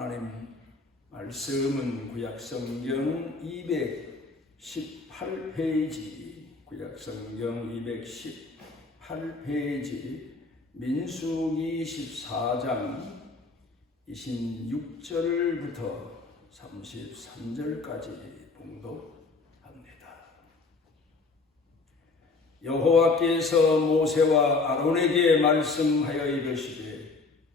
하나님 말씀은 구약성경 218페이지, 구약성경 218페이지 민수기 14장 26절부터 33절까지 봉독합니다. 여호와께서 모세와 아론에게 말씀하여 이르시되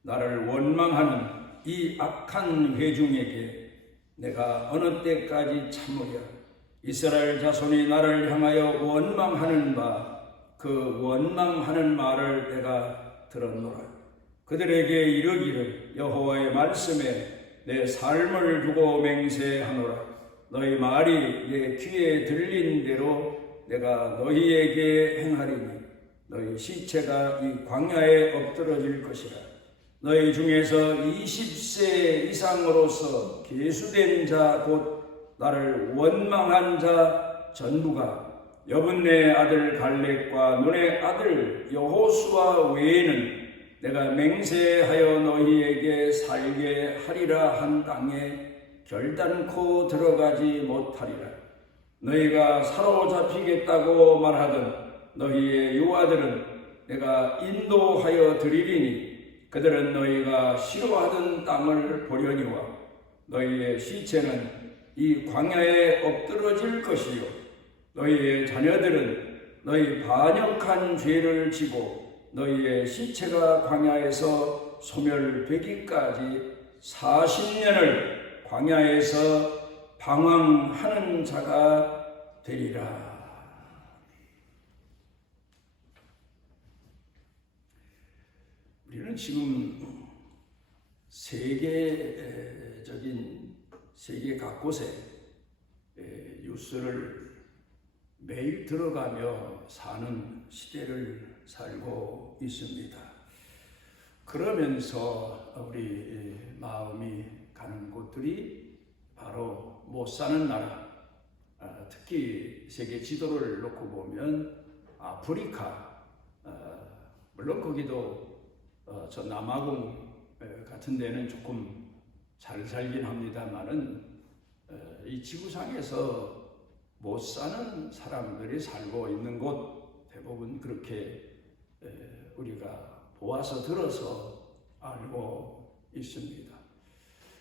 나를 원망하는 이 악한 회중에게 내가 어느 때까지 참으랴. 이스라엘 자손이 나를 향하여 원망하는 바 그 원망하는 말을 내가 들었노라. 그들에게 이르기를 여호와의 말씀에 내 삶을 두고 맹세하노라. 너희 말이 내 귀에 들린 대로 내가 너희에게 행하리니 너희 시체가 이 광야에 엎드러질 것이라. 너희 중에서 20세 이상으로서 계수된 자 곧 나를 원망한 자 전부가 여분네 아들 갈렙과 눈의 아들 여호수아 외에는 내가 맹세하여 너희에게 살게 하리라 한 땅에 결단코 들어가지 못하리라. 너희가 사로잡히겠다고 말하던 너희의 유아들은 내가 인도하여 드리리니 그들은 너희가 싫어하던 땅을 보려니와 너희의 시체는 이 광야에 엎드러질 것이요 너희의 자녀들은 너희 반역한 죄를 지고 너희의 시체가 광야에서 소멸되기까지 40년을 광야에서 방황하는 자가 되리라. 우리는 지금 세계 각곳에 뉴스를 매일 들어가며 사는 시대를 살고 있습니다. 그러면서 우리 마음이 가는 곳들이 바로 못 사는 나라, 특히 세계 지도를 놓고 보면 아프리카, 물론 거기도 저 남아공 같은 데는 조금 잘 살긴 합니다만은 이 지구상에서 못 사는 사람들이 살고 있는 곳 대부분 그렇게 우리가 보아서 들어서 알고 있습니다.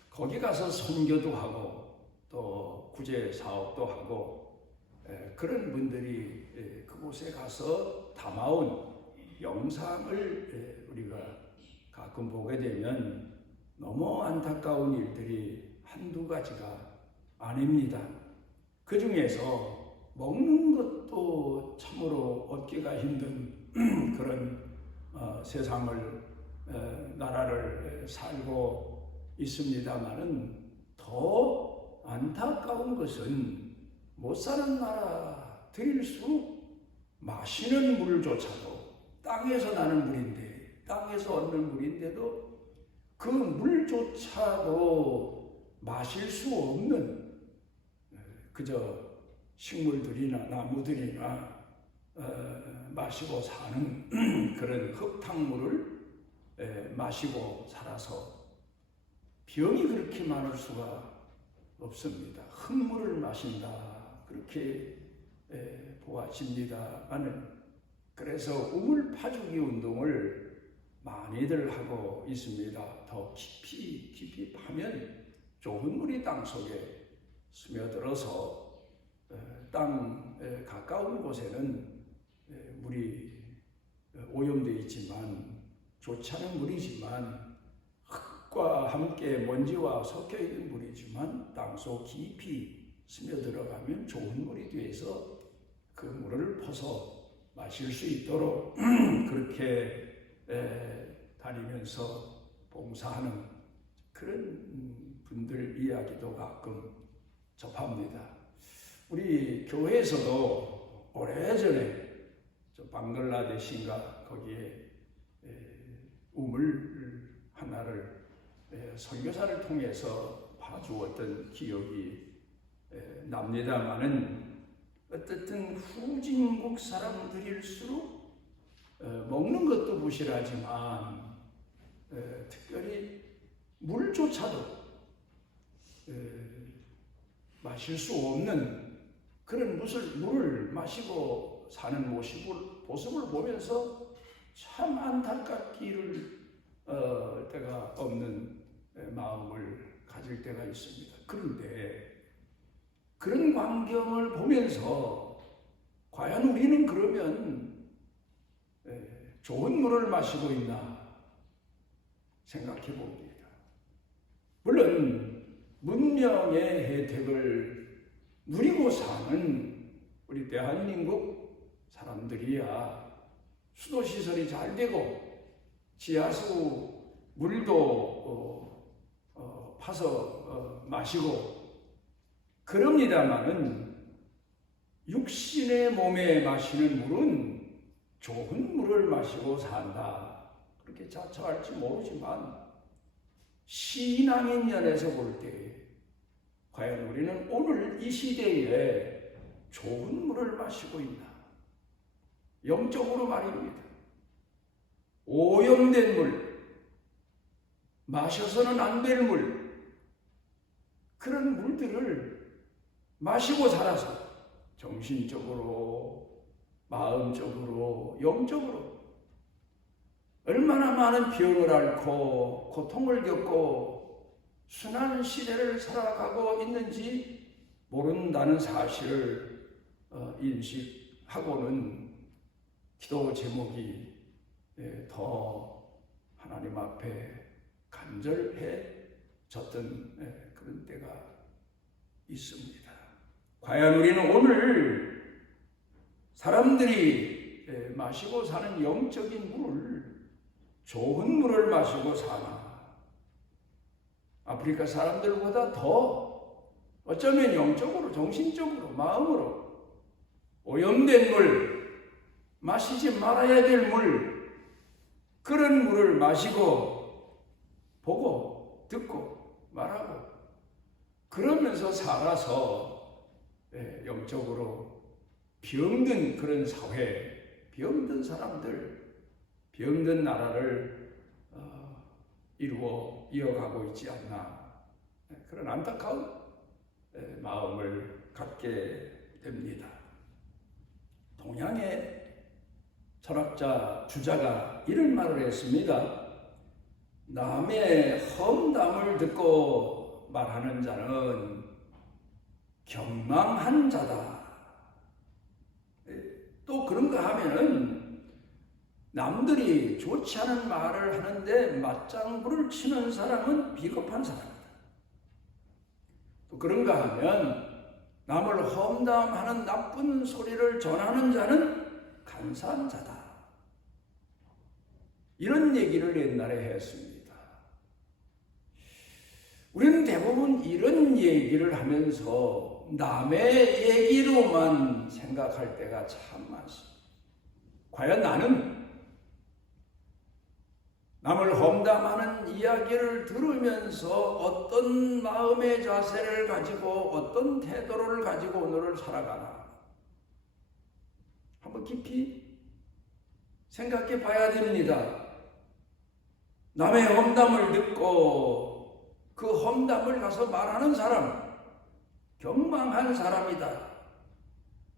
거기 가서 선교도 하고 또 구제 사업도 하고 그런 분들이 그곳에 가서 담아온 영상을 우리가 가끔 보게 되면 너무 안타까운 일들이 한두 가지가 아닙니다. 그 중에서 먹는 것도 참으로 얻기가 힘든 그런 세상을 나라를 살고 있습니다만은 더 안타까운 것은 못 사는 나라들일수록 마시는 물조차도 땅에서 나는 물인데 땅에서 얻는 물인데도 그 물조차도 마실 수 없는 그저 식물들이나 나무들이나 마시고 사는 그런 흙탕물을 마시고 살아서 병이 그렇게 많을 수가 없습니다. 흙물을 마신다 그렇게 보아집니다만은 그래서 우물파주기 운동을 많이들 하고 있습니다. 더 깊이 파면 좋은 물이 땅속에 스며들어서 땅에 가까운 곳에는 물이 오염되어 있지만 좋지 않은 물이지만 흙과 함께 먼지와 섞여 있는 물이지만 땅속 깊이 스며들어가면 좋은 물이 돼서 그 물을 퍼서 마실 수 있도록 그렇게 다니면서 봉사하는 그런 분들 이야기도 가끔 접합니다. 우리 교회에서도 오래전에 저 방글라데시인가 거기에 우물 하나를 선교사를 통해서 봐주었던 기억이 납니다만은 어쨌든 후진국 사람들일수록 먹는 것도 부실하지만 특별히 물조차도 마실 수 없는 그런 물을 마시고 사는 모습을 보면서 참 안타깝기를 때가 없는 마음을 가질 때가 있습니다. 그런데 그런 광경을 보면서 과연 우리는 그러면 좋은 물을 마시고 있나 생각해 봅니다. 물론 문명의 혜택을 누리고 사는 우리 대한민국 사람들이야 수도시설이 잘 되고 지하수 물도 파서 마시고 그럽니다마는 육신의 몸에 마시는 물은 좋은 물을 마시고 산다. 그렇게 자처할지 모르지만 신앙인 면에서 볼 때 과연 우리는 오늘 이 시대에 좋은 물을 마시고 있나? 영적으로 말입니다. 오염된 물, 마셔서는 안 될 물, 그런 물들을 마시고 살아서 정신적으로, 마음적으로, 영적으로 얼마나 많은 병을 앓고 고통을 겪고 순환 시대를 살아가고 있는지 모른다는 사실을 인식하고는 기도 제목이 더 하나님 앞에 간절해졌던 그런 때가 있습니다. 과연 우리는 오늘 사람들이 마시고 사는 영적인 물을 좋은 물을 마시고 사나? 아프리카 사람들보다 더 어쩌면 영적으로, 정신적으로, 마음으로 오염된 물, 마시지 말아야 될 물, 그런 물을 마시고 보고 듣고 말하고 그러면서 살아서 영적으로 병든 그런 사회, 병든 사람들, 병든 나라를 이어가고 있지 않나, 그런 안타까운 마음을 갖게 됩니다. 동양의 철학자 주자가 이런 말을 했습니다. 남의 험담을 듣고 말하는 자는 경망한 자다. 또 그런가 하면은 남들이 좋지 않은 말을 하는데 맞장구를 치는 사람은 비겁한 사람이다. 또 그런가 하면 남을 험담하는 나쁜 소리를 전하는 자는 간사한 자다. 이런 얘기를 옛날에 했습니다. 우리는 대부분 이런 얘기를 하면서 남의 얘기로만 생각할 때가 참 많습니다. 과연 나는 남을 험담하는 이야기를 들으면서 어떤 마음의 자세를 가지고 어떤 태도를 가지고 오늘을 살아가나? 한번 깊이 생각해 봐야 됩니다. 남의 험담을 듣고 그 험담을 가서 말하는 사람, 경망한 사람이다.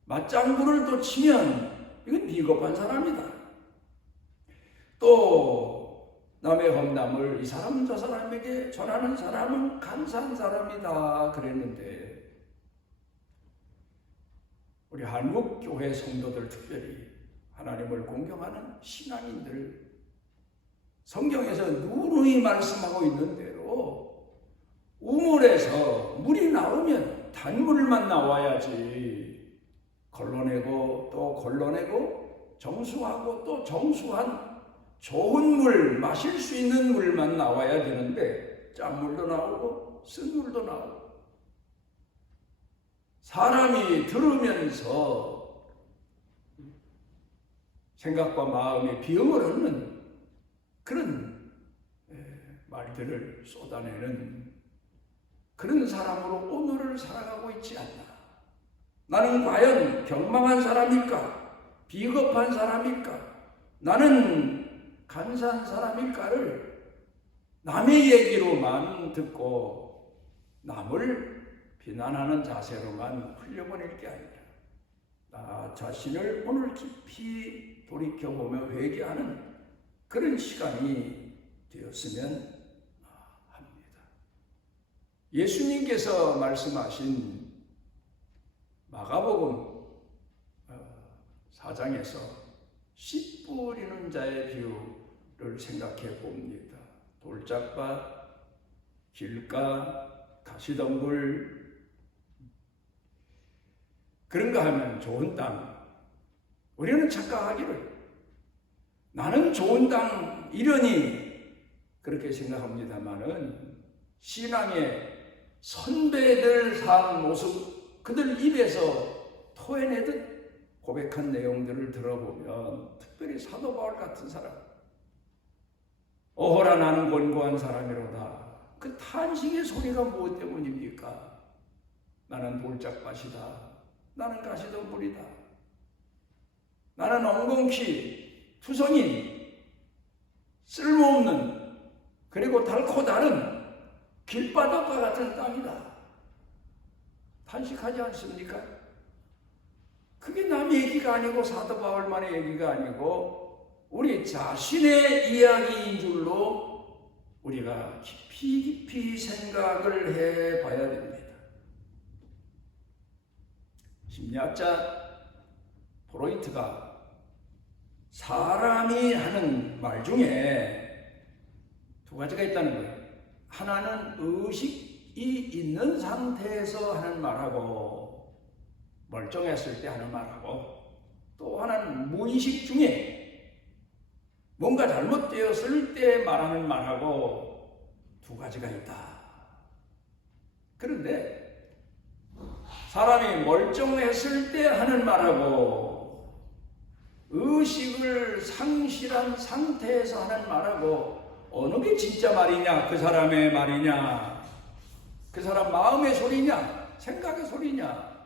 맞장구를 또 치면 이건 비겁한 사람이다. 또 남의 험담을 이 사람 저 사람에게 전하는 사람은 간사한 사람이다 그랬는데, 우리 한국 교회 성도들, 특별히 하나님을 공경하는 신앙인들, 성경에서 누누이 말씀하고 있는 대로 우물에서 물이 나오면 단물만 나와야지, 걸러내고 또 걸러내고 정수하고 또 정수한 좋은 물, 마실 수 있는 물만 나와야 되는데 짠물도 나오고 쓴물도 나오고, 사람이 들으면서 생각과 마음의 병을 얻는 그런 말들을 쏟아내는 그런 사람으로 오늘을 살아가고 있지 않나. 나는 과연 경망한 사람일까? 비겁한 사람일까? 나는 간사한 사람일까를 남의 얘기로만 듣고 남을 비난하는 자세로만 흘려보낼 게 아니라 나 자신을 오늘 깊이 돌이켜보며 회개하는 그런 시간이 되었으면 합니다. 예수님께서 말씀하신 마가복음 4장에서 씨 뿌리는 자의 비유를 생각해 봅니다. 돌짝밭, 길가, 가시덤불, 그런가 하면 좋은 땅. 우리는 착각하기를 나는 좋은 땅이려니 그렇게 생각합니다마는 신앙의 선배들 산 모습, 그들 입에서 토해내듯 고백한 내용들을 들어보면 특별히 사도 바울 같은 사람, 어허라 나는 곤고한 사람이로다. 그 탄식의 소리가 무엇 때문입니까? 나는 돌짝밭이다. 나는 가시덤불이다. 나는 엉겅퀴, 투성인, 쓸모없는, 그리고 달고 다른 길바닥과 같은 땅이다. 탄식하지 않습니까? 그게 남의 얘기가 아니고 사도 바울만의 얘기가 아니고 우리 자신의 이야기인 줄로 우리가 깊이 생각을 해봐야 됩니다. 심리학자 프로이트가 사람이 하는 말 중에 두 가지가 있다는 거예요. 하나는 의식이 있는 상태에서 하는 말하고 멀쩡했을 때 하는 말하고, 또 하나는 무의식 중에 뭔가 잘못되었을 때 말하는 말하고 두 가지가 있다. 그런데 사람이 멀쩡했을 때 하는 말하고 의식을 상실한 상태에서 하는 말하고 어느 게 진짜 말이냐, 그 사람의 말이냐, 그 사람 마음의 소리냐, 생각의 소리냐.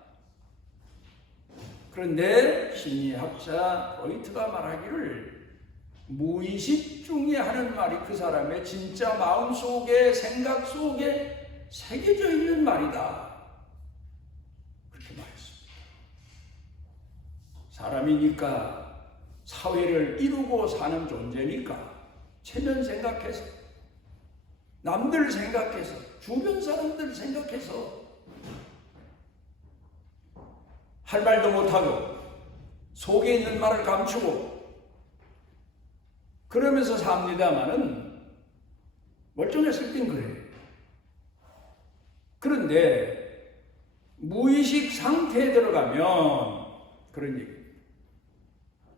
그런데 심리학자 프로이트가 말하기를 무의식 중에 하는 말이 그 사람의 진짜 마음 속에, 생각 속에 새겨져 있는 말이다. 그렇게 말했습니다. 사람이니까 사회를 이루고 사는 존재니까 체면 생각해서, 남들 생각해서, 주변 사람들 생각해서 할 말도 못하고 속에 있는 말을 감추고 그러면서 삽니다마는 멀쩡했을 땐 그래요. 그런데 무의식 상태에 들어가면 그런 얘기입니다.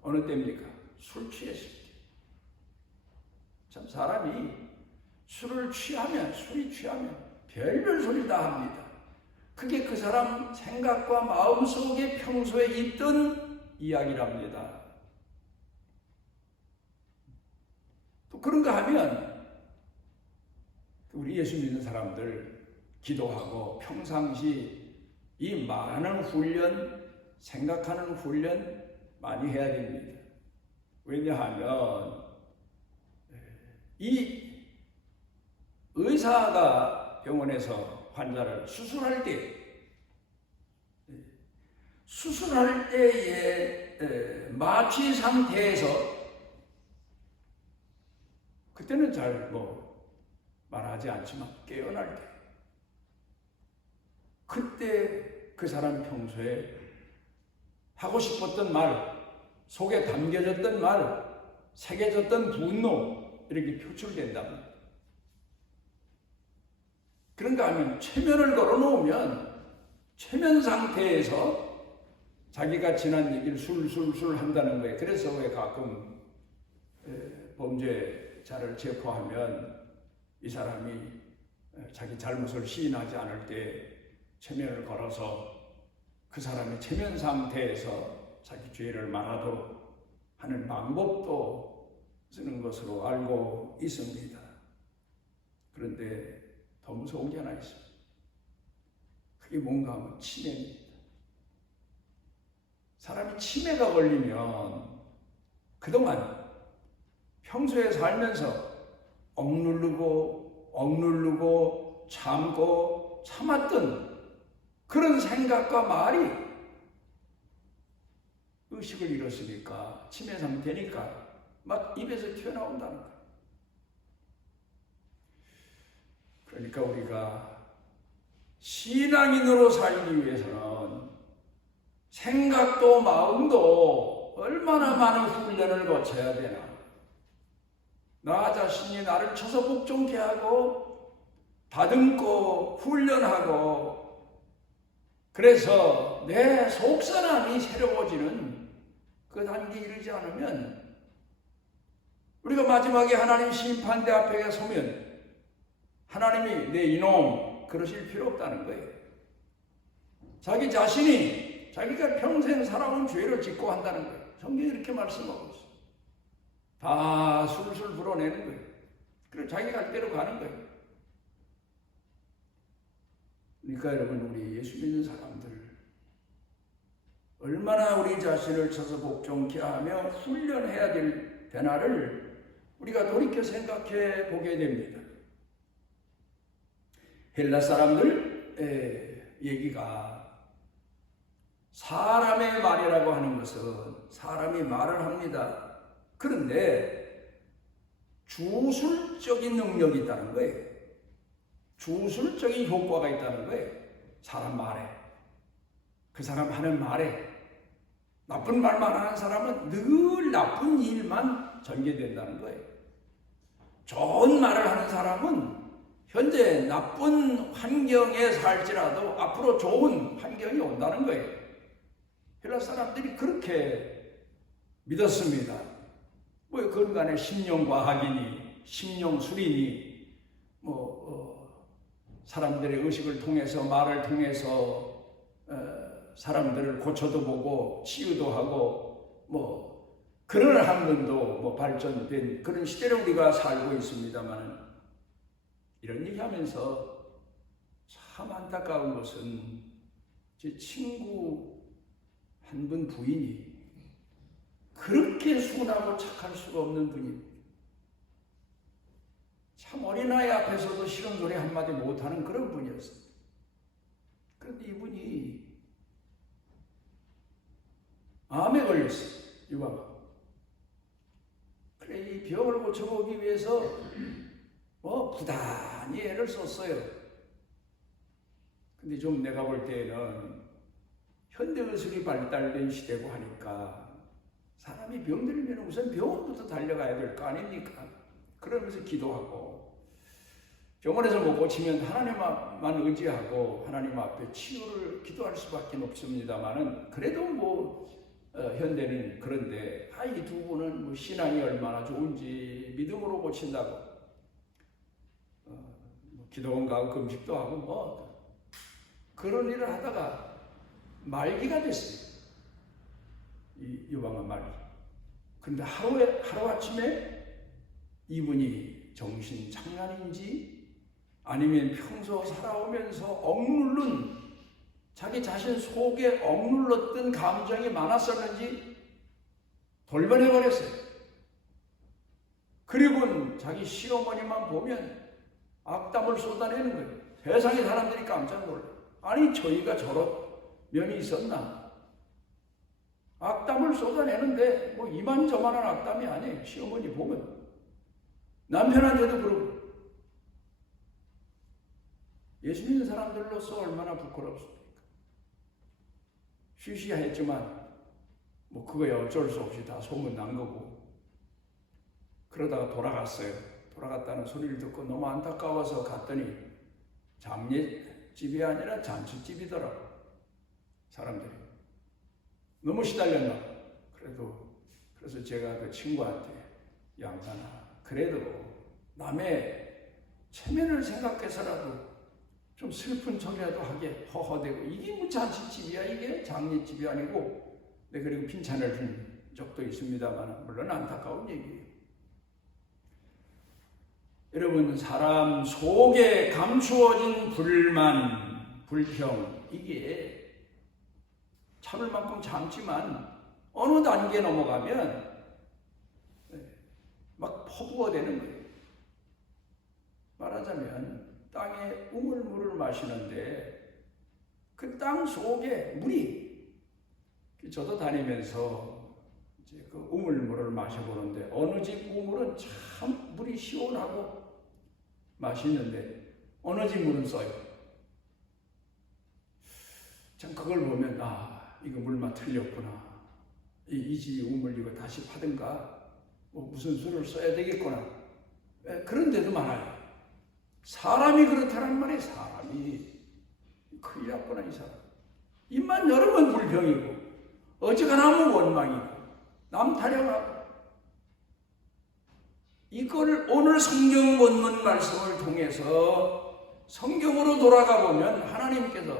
어느 때입니까? 술 취했을 때. 참 사람이 술이 취하면 별별 소리 다 합니다. 그게 그 사람 생각과 마음 속에 평소에 있던 이야기랍니다. 또 그런가 하면 우리 예수 믿는 사람들 기도하고 평상시 이 말하는 훈련, 생각하는 훈련 많이 해야 됩니다. 왜냐하면 이 의사가 병원에서 환자를 수술할 때의 마취 상태에서, 그때는 잘 말하지 않지만 깨어날 때, 그때 그 사람 평소에 하고 싶었던 말, 속에 담겨졌던 말, 새겨졌던 분노, 이렇게 표출된답니다. 그런가 하면 최면을 걸어놓으면 최면 상태에서 자기가 지난 얘기를 술술 한다는 거예요. 그래서 왜 가끔 범죄자를 체포하면 이 사람이 자기 잘못을 시인하지 않을 때 최면을 걸어서 그 사람이 최면 상태에서 자기 죄를 말하도록 하는 방법도 쓰는 것으로 알고 있습니다. 그런데 더 무서운 게 하나 있습니다. 그게 뭔가 하면 치매입니다. 사람이 치매가 걸리면 그동안 평소에 살면서 억누르고 참고 참았던 그런 생각과 말이 의식을 잃었으니까, 치매 상태니까 막 입에서 튀어나온다는 거예요. 그러니까 우리가 신앙인으로 살기 위해서는 생각도 마음도 얼마나 많은 훈련을 거쳐야 되나. 나 자신이 나를 쳐서 복종케 하고 다듬고 훈련하고, 그래서 내 속사람이 새로워지는 그 단계에 이르지 않으면 우리가 마지막에 하나님 심판대 앞에 서면 하나님이 내 이놈 그러실 필요 없다는 거예요. 자기 자신이 자기가 평생 살아온 죄를 짓고 한다는 거예요. 성경이 이렇게 말씀하고 있어요. 다 술술 불어내는 거예요. 그리고 자기 갈 대로 가는 거예요. 그러니까 여러분, 우리 예수 믿는 사람들 얼마나 우리 자신을 쳐서 복종케 하며 훈련해야 되나를 우리가 돌이켜 생각해 보게 됩니다. 헬라 사람들 얘기가, 사람의 말이라고 하는 것은 사람이 말을 합니다. 그런데 주술적인 능력이 있다는 거예요. 주술적인 효과가 있다는 거예요. 사람 말에, 그 사람 하는 말에. 나쁜 말만 하는 사람은 늘 나쁜 일만 전개된다는 거예요. 좋은 말을 하는 사람은 현재 나쁜 환경에 살지라도 앞으로 좋은 환경이 온다는 거예요. 헬라 사람들이 그렇게 믿었습니다. 뭐 그건 간에 심령과학이니 심령술이니 사람들의 의식을 통해서, 말을 통해서 사람들을 고쳐도 보고 치유도 하고 그런 학문도 발전된 그런 시대를 우리가 살고 있습니다만, 이런 얘기하면서 참 안타까운 것은 제 친구 한 분 부인이 그렇게 순하고 착할 수가 없는 분입니다. 참 어린아이 앞에서도 싫은 소리 한마디 못하는 그런 분이었어요. 그런데 이분이 암에 걸렸어요. 유방암. 그래, 이 병을 고쳐보기 위해서 부단히 애를 썼어요. 근데 좀 내가 볼 때에는 현대의술이 발달된 시대고 하니까 사람이 병들면 우선 병원부터 달려가야 될 거 아닙니까? 그러면서 기도하고, 병원에서 못 고치면 하나님만 의지하고 하나님 앞에 치유를 기도할 수밖에 없습니다만은, 그래도 현대는 그런데 이 두 분은 신앙이 얼마나 좋은지 믿음으로 고친다고 기도원 가고 금식도 하고 그런 일을 하다가 말기가 됐어요. 이 유방암 말기. 그런데 하루아침에 이분이 정신장난인지 아니면 평소 살아오면서 억눌른, 자기 자신 속에 억눌렀던 감정이 많았었는지 돌변해버렸어요. 그리고는 자기 시어머니만 보면 악담을 쏟아내는 거예요. 세상의 사람들이 깜짝 놀라요. 아니, 저희가 저런 면이 있었나? 악담을 쏟아내는데 이만저만한 악담이 아니에요. 시어머니 보면. 남편한테도 그러고. 예수 믿는 사람들로서 얼마나 부끄럽습니까? 쉬쉬했지만 그거야 어쩔 수 없이 다 소문난 거고. 그러다가 돌아갔어요. 돌아갔다는 소리를 듣고 너무 안타까워서 갔더니 장례집이 아니라 잔치집이더라고. 사람들이 너무 시달렸나. 그래서 제가 그 친구한테, 양산아, 그래도 남의 체면을 생각해서라도 좀 슬픈 소리라도 하게 허허대고, 이게 잔치집이야, 이게 장례집이 아니고. 그리고 빈찬을 준 적도 있습니다만, 물론 안타까운 얘기예요. 여러분, 사람 속에 감추어진 불만, 불평, 이게 참을 만큼 참지만 어느 단계 넘어가면 막 퍼부어대는 거예요. 말하자면 땅에 우물물을 물을 마시는데 그 땅 속에 물이, 저도 다니면서 이제 그 우물물을 마셔보는데 어느 집 우물은 참 물이 시원하고 맛있는데 어느 집 물은 써요. 참 그걸 보면 이거 물맛 틀렸구나. 이 집 우물 이거 다시 파든가 무슨 수를 써야 되겠구나. 그런 데도 많아요. 사람이 그렇다는 말이에요. 사람이 큰일 났구나. 이 사람 입만 열으면 불평이고 어지간하면 원망이고 남 타령하고. 이걸 오늘 성경 본문 말씀을 통해서 성경으로 돌아가 보면 하나님께서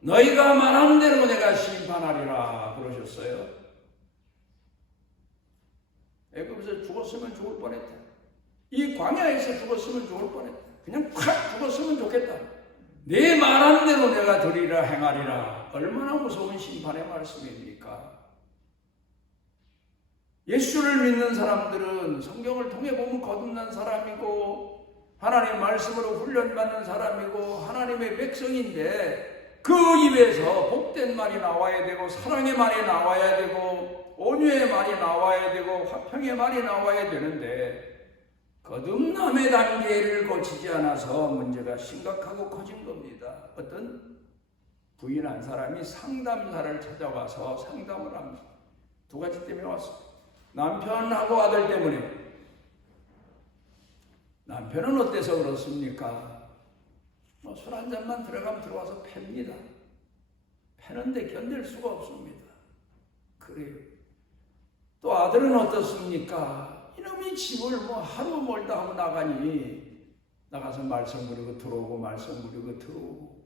너희가 말한 대로 내가 심판하리라 그러셨어요. 애굽에서 죽었으면 죽을 뻔했다. 이 광야에서 죽었으면 죽을 뻔했다. 그냥 콱 죽었으면 좋겠다. 내 말한 대로 내가 되리라 행하리라. 얼마나 무서운 심판의 말씀입니까? 예수를 믿는 사람들은 성경을 통해 보면 거듭난 사람이고 하나님의 말씀으로 훈련받는 사람이고 하나님의 백성인데 그 입에서 복된 말이 나와야 되고 사랑의 말이 나와야 되고 온유의 말이 나와야 되고 화평의 말이 나와야 되는데 거듭남의 단계를 고치지 않아서 문제가 심각하고 커진 겁니다. 어떤 부인한 사람이 상담사를 찾아와서 상담을 합니다. 두 가지 때문에 왔어요. 남편하고 아들 때문에. 남편은 어때서 그렇습니까? 술 한 잔만 들어가면 들어와서 팹니다. 패는데 견딜 수가 없습니다. 그래요. 또 아들은 어떻습니까? 이놈이 집을 하루 멀다 하고 나가서 말씀 부리고 들어오고 말씀 부리고 들어오고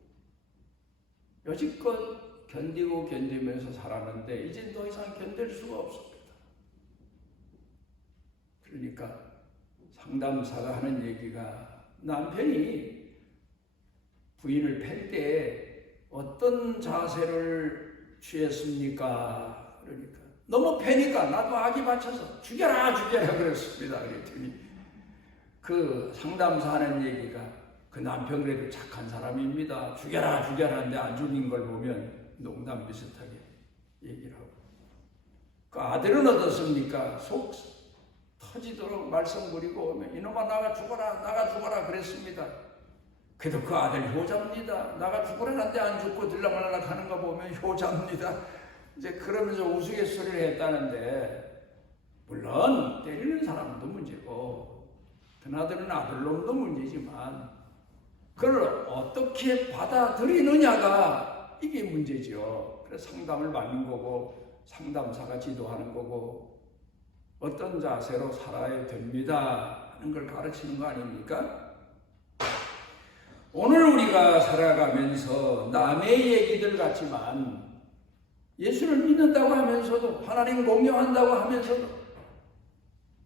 여지껏 견디면서 살았는데 이제 더 이상 견딜 수가 없습니다. 그러니까 상담사가 하는 얘기가 남편이 부인을 팰 때 어떤 자세를 취했습니까? 그러니까 너무 패니까 나도 악이 받쳐서 죽여라 그랬습니다. 그랬더니 그 상담사 하는 얘기가 그 남편 그래도 착한 사람입니다. 죽여라 하는데 안 죽인 걸 보면 농담 비슷하게 얘기를 하고. 그 아들은 어떻습니까? 속 터지도록 말씀 부리고 이놈아 나가 죽어라 그랬습니다. 그래도 그 아들 효자입니다. 나가 죽으라는데 안 죽고 들락말락 하는 거 보면 효자입니다. 이제 그러면서 우스갯소리를 했다는데 물론 때리는 사람도 문제고 그나들은 아들놈도 문제지만 그걸 어떻게 받아들이느냐가 이게 문제죠. 그래서 상담을 받는 거고 상담사가 지도하는 거고 어떤 자세로 살아야 됩니다 하는 걸 가르치는 거 아닙니까? 오늘 우리가 살아가면서 남의 얘기들 같지만 예수를 믿는다고 하면서도 하나님 공경한다고 하면서도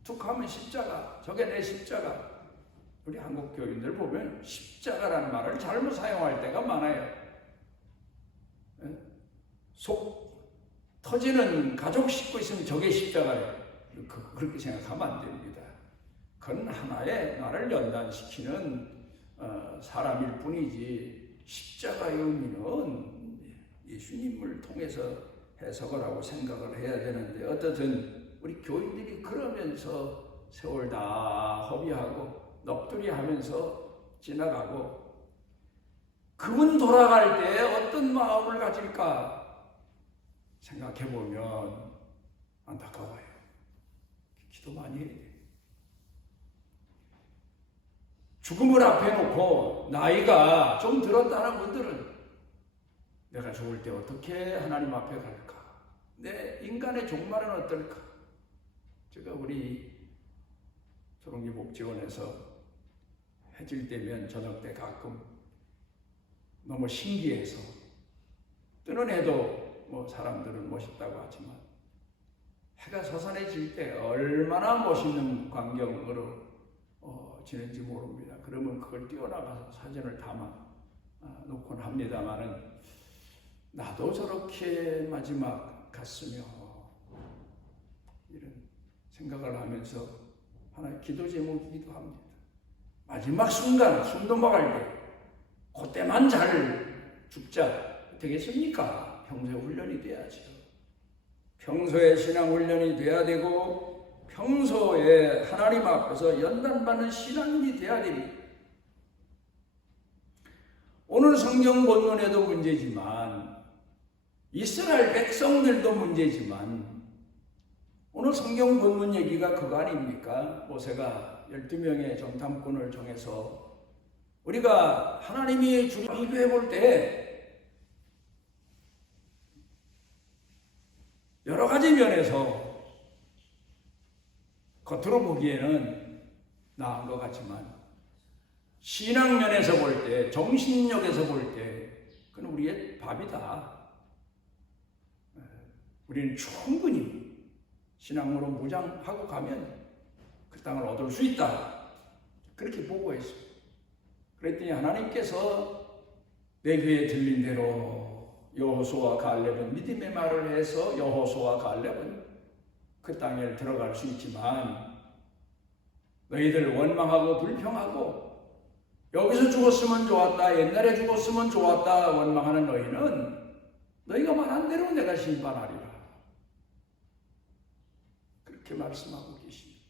툭 하면 십자가, 저게 내 십자가. 우리 한국 교인들 보면 십자가라는 말을 잘못 사용할 때가 많아요. 속 터지는 가족 싣고 있으면 저게 십자가예요. 그렇게 생각하면 안 됩니다. 그건 하나의 나를 연단시키는 사람일 뿐이지 십자가의 의미는 예수님을 통해서 해석을 하고 생각을 해야 되는데 어떻든 우리 교인들이 그러면서 세월 다 허비하고 넋두리 하면서 지나가고 그분 돌아갈 때 어떤 마음을 가질까 생각해보면 안타까워요. 기도 많이 해야 돼요. 죽음을 앞에 놓고 나이가 좀 들었다는 분들은 내가 죽을 때 어떻게 하나님 앞에 갈까? 내 인간의 종말은 어떨까? 제가 우리 소롱리 목지원에서 해질 때면 저녁 때 가끔 너무 신기해서 뜨는 해도 사람들은 멋있다고 하지만 해가 서산해질 때 얼마나 멋있는 광경으로 지는지 모릅니다. 그러면 그걸 뛰어나가서 사진을 담아 놓곤 합니다만은 나도 저렇게 마지막 갔으며 이런 생각을 하면서 하나의 기도 제목이기도 합니다. 마지막 순간 숨 넘어갈 때 그때만 때만 잘 죽자 되겠습니까? 평소에 훈련이 돼야죠. 평소에 신앙 훈련이 돼야 되고 평소에 하나님 앞에서 연단받는 신앙인이 돼야 됩니다. 오늘 성경 본문에도 문제지만 이스라엘 백성들도 문제지만 오늘 성경 본문 얘기가 그거 아닙니까? 모세가 12명의 정탐꾼을 정해서 우리가 하나님이 주를 비교해 볼 때 여러 가지 면에서 겉으로 보기에는 나은 것 같지만 신앙 면에서 볼 때, 정신력에서 볼 때 그건 우리의 밥이다. 우리는 충분히 신앙으로 무장하고 가면 그 땅을 얻을 수 있다. 그렇게 보고했어요. 그랬더니 하나님께서 내 귀에 들린 대로 여호수아와 갈렙은 믿음의 말을 해서 여호수아와 갈렙은 그 땅에 들어갈 수 있지만 너희들 원망하고 불평하고 여기서 죽었으면 좋았다, 옛날에 죽었으면 좋았다 원망하는 너희는 너희가 말한 대로 내가 심판하리라. 그렇게 말씀하고 계십니다.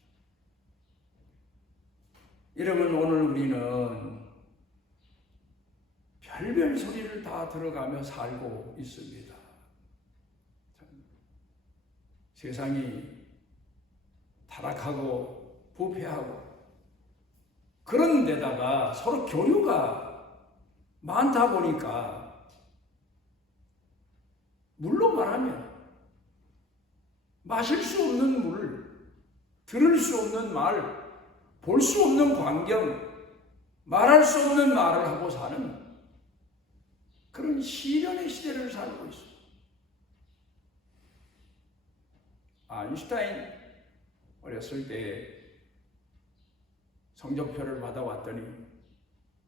여러분, 오늘 우리는 별별 소리를 다 들어가며 살고 있습니다. 세상이 타락하고 부패하고 그런 데다가 서로 교류가 많다 보니까 물로 말하면 마실 수 없는 물, 들을 수 없는 말, 볼 수 없는 광경, 말할 수 없는 말을 하고 사는 그런 시련의 시대를 살고 있습니다. 아인슈타인 어렸을 때 성적표를 받아왔더니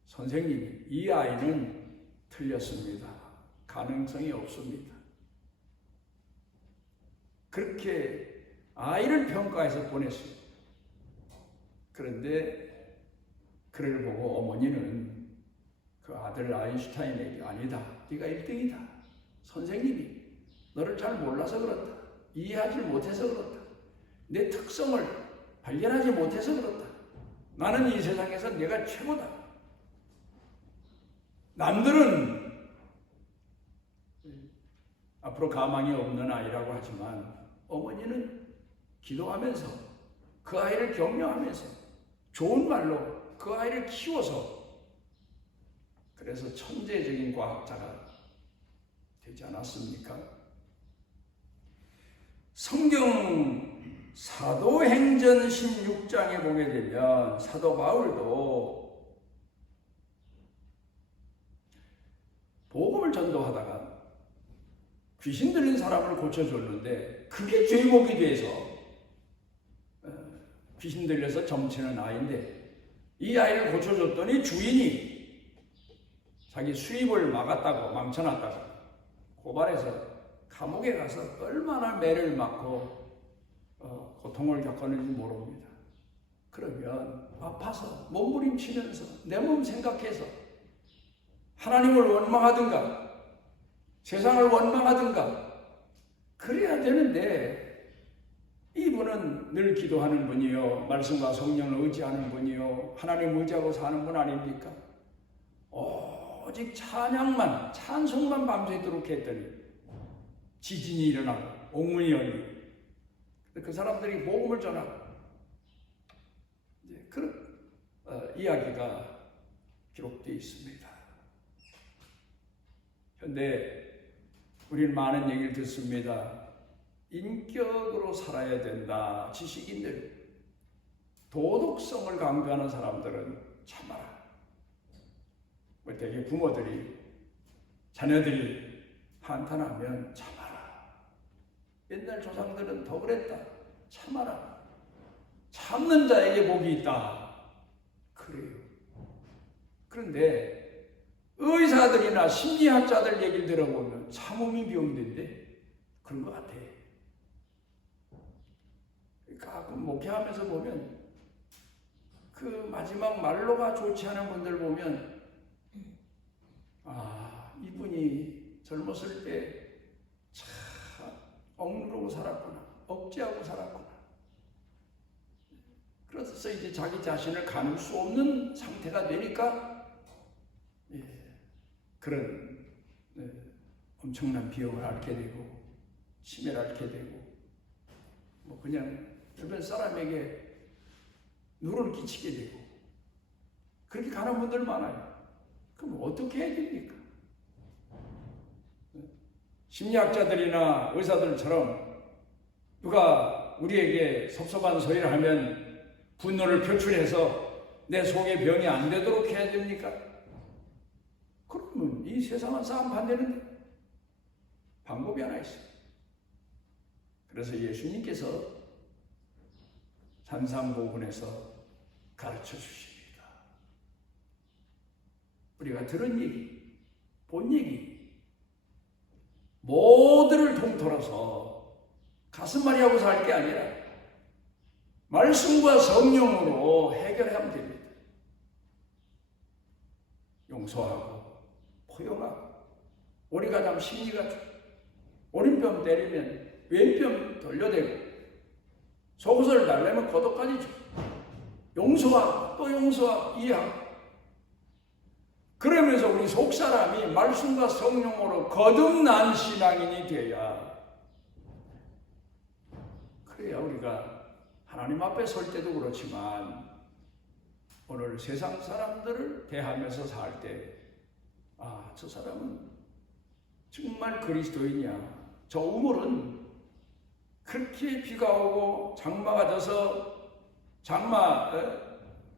선생님이 이 아이는 틀렸습니다. 가능성이 없습니다. 그렇게 아이를 평가해서 보냈어요. 그런데 그를 보고 어머니는 그 아들 아인슈타인에게 아니다. 네가 1등이다. 선생님이 너를 잘 몰라서 그렇다. 이해하지 못해서 그렇다. 내 특성을 발견하지 못해서 그렇다. 나는 이 세상에서 내가 최고다. 남들은 앞으로 가망이 없는 아이라고 하지만 어머니는 기도하면서 그 아이를 격려하면서 좋은 말로 그 아이를 키워서 그래서 천재적인 과학자가 되지 않았습니까? 성경 사도행전 16장에 보게 되면 사도 바울도 복음을 전도하다가 귀신 들린 사람을 고쳐줬는데 그게 죄목이 돼서 귀신 들려서 점치는 아이인데 이 아이를 고쳐줬더니 주인이 자기 수입을 막았다고 망쳐놨다고 고발해서 감옥에 가서 얼마나 매를 맞고 고통을 겪었는지 모릅니다. 그러면 아파서 몸부림치면서 내 몸 생각해서 하나님을 원망하든가 세상을 원망하든가 그래야 되는데 이분은 늘 기도하는 분이요 말씀과 성령을 의지하는 분이요 하나님을 의지하고 사는 분 아닙니까? 오직 찬양만 찬송만 밤새도록 했더니 지진이 일어나고 옥문이 열리고 그 사람들이 복음을 전하고 그런 이야기가 기록되어 있습니다. 그런데 우리는 많은 얘기를 듣습니다. 인격으로 살아야 된다. 지식인들, 도덕성을 강조하는 사람들은 참아라. 되게 부모들이 자녀들이 한탄하면 참아라. 옛날 조상들은 더 그랬다. 참아라. 참는 자에게 복이 있다. 그래요. 그런데 의사들이나 심리학자들 얘기를 들어보면 참음이 병된데 그런 것 같아. 가끔 목회하면서 보면 그 마지막 말로가 좋지 않은 분들 보면 젊었을 때 참 억누르고 살았구나, 억제하고 살았구나. 그래서 이제 자기 자신을 가눌 수 없는 상태가 되니까 그런 엄청난 비용을 앓게 되고 치매를 앓게 되고 뭐 그냥 주변 사람에게 누를 끼치게 되고 그렇게 가는 분들 많아요. 그럼 어떻게 해야 됩니까? 심리학자들이나 의사들처럼 누가 우리에게 섭섭한 소리를 하면 분노를 표출해서 내 속에 병이 안 되도록 해야 됩니까? 그러면 이 세상은 싸움 반대는데 방법이 하나 있어요. 그래서 예수님께서 산상보훈에서 가르쳐 주십니다. 우리가 들은 얘기, 본 얘기 모두를 통틀어서 가슴앓이하고 살 게 아니라 말씀과 성령으로 해결하면 됩니다. 용서하고 포용하고 우리가 참 심리가 오른편 때리면 왼편 돌려대고 속옷을 달래면 겉옷까지 줘. 용서하고 또 용서하고 이해하고 그러면서 우리 속사람이 말씀과 성령으로 거듭난 신앙인이 돼야 그래야 우리가 하나님 앞에 설 때도 그렇지만 오늘 세상 사람들을 대하면서 살 때 저 사람은 정말 그리스도인이야. 저 우물은 그렇게 비가 오고 장마가 져서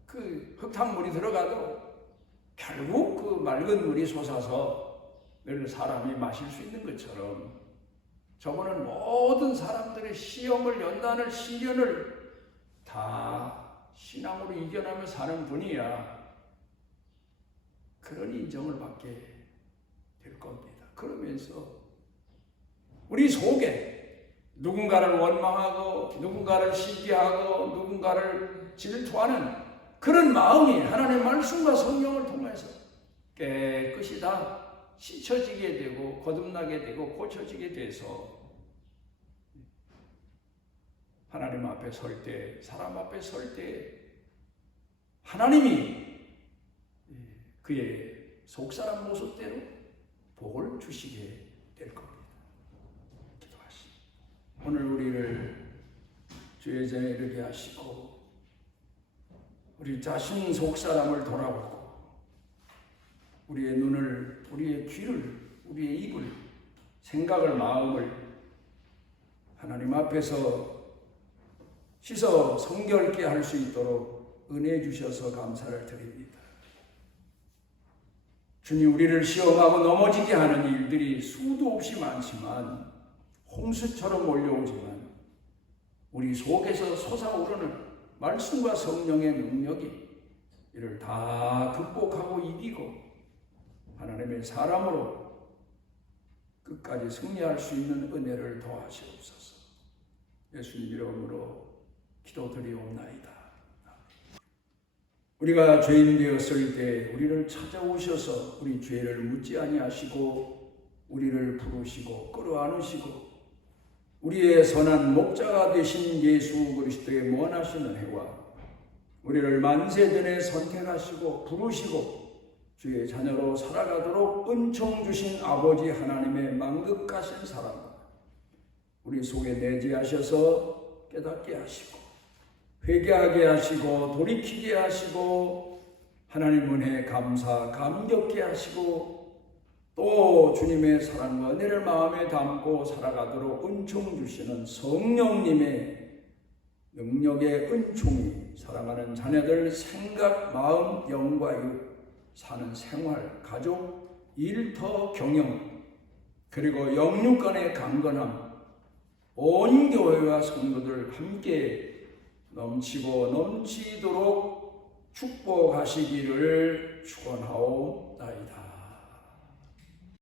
그 흙탕물이 들어가도 결국 그 맑은 물이 솟아서 늘 사람이 마실 수 있는 것처럼 저분은 모든 사람들의 시험을 연단을 시련을 다 신앙으로 이겨나며 사는 분이야. 그런 인정을 받게 될 겁니다. 그러면서 우리 속에 누군가를 원망하고 누군가를 시기하고 누군가를 질투하는 그런 마음이 하나님의 말씀과 성령을 통해서 깨끗이 다 씻혀지게 되고 거듭나게 되고 고쳐지게 돼서 하나님 앞에 설 때, 사람 앞에 설 때 하나님이 그의 속사람 모습대로 복을 주시게 될 겁니다. 기도하시죠. 오늘 우리를 주의 전에 이르게 하시고 우리 자신 속사람을 돌아보고 우리의 눈을, 우리의 귀를, 우리의 입을, 생각을, 마음을 하나님 앞에서 씻어 성결케 할 수 있도록 은혜 주셔서 감사를 드립니다. 주님, 우리를 시험하고 넘어지게 하는 일들이 수도 없이 많지만 홍수처럼 몰려오지만 우리 속에서 솟아오르는 말씀과 성령의 능력이 이를 다 극복하고 이기고 하나님의 사람으로 끝까지 승리할 수 있는 은혜를 더하시옵소서. 예수님 이름으로 기도드리옵나이다. 우리가 죄인 되었을 때 우리를 찾아오셔서 우리 죄를 묻지 아니하시고 우리를 부르시고 끌어안으시고 우리의 선한 목자가 되신 예수 그리스도의 원하시는 해와 우리를 만세전에 선택하시고 부르시고 주의 자녀로 살아가도록 은총 주신 아버지 하나님의 만극하신 사랑 우리 속에 내재하셔서 깨닫게 하시고 회개하게 하시고 돌이키게 하시고 하나님 은혜에 감사 감격게 하시고 또 주님의 사랑과 은혜를 마음에 담고 살아가도록 은총 주시는 성령님의 능력의 은총이 사랑하는 자녀들 생각, 마음, 영과 육 사는 생활, 가족, 일터, 경영 그리고 영육 간의 강건함 온 교회와 성도들 함께 넘치고 넘치도록 축복하시기를 축원하옵나이다.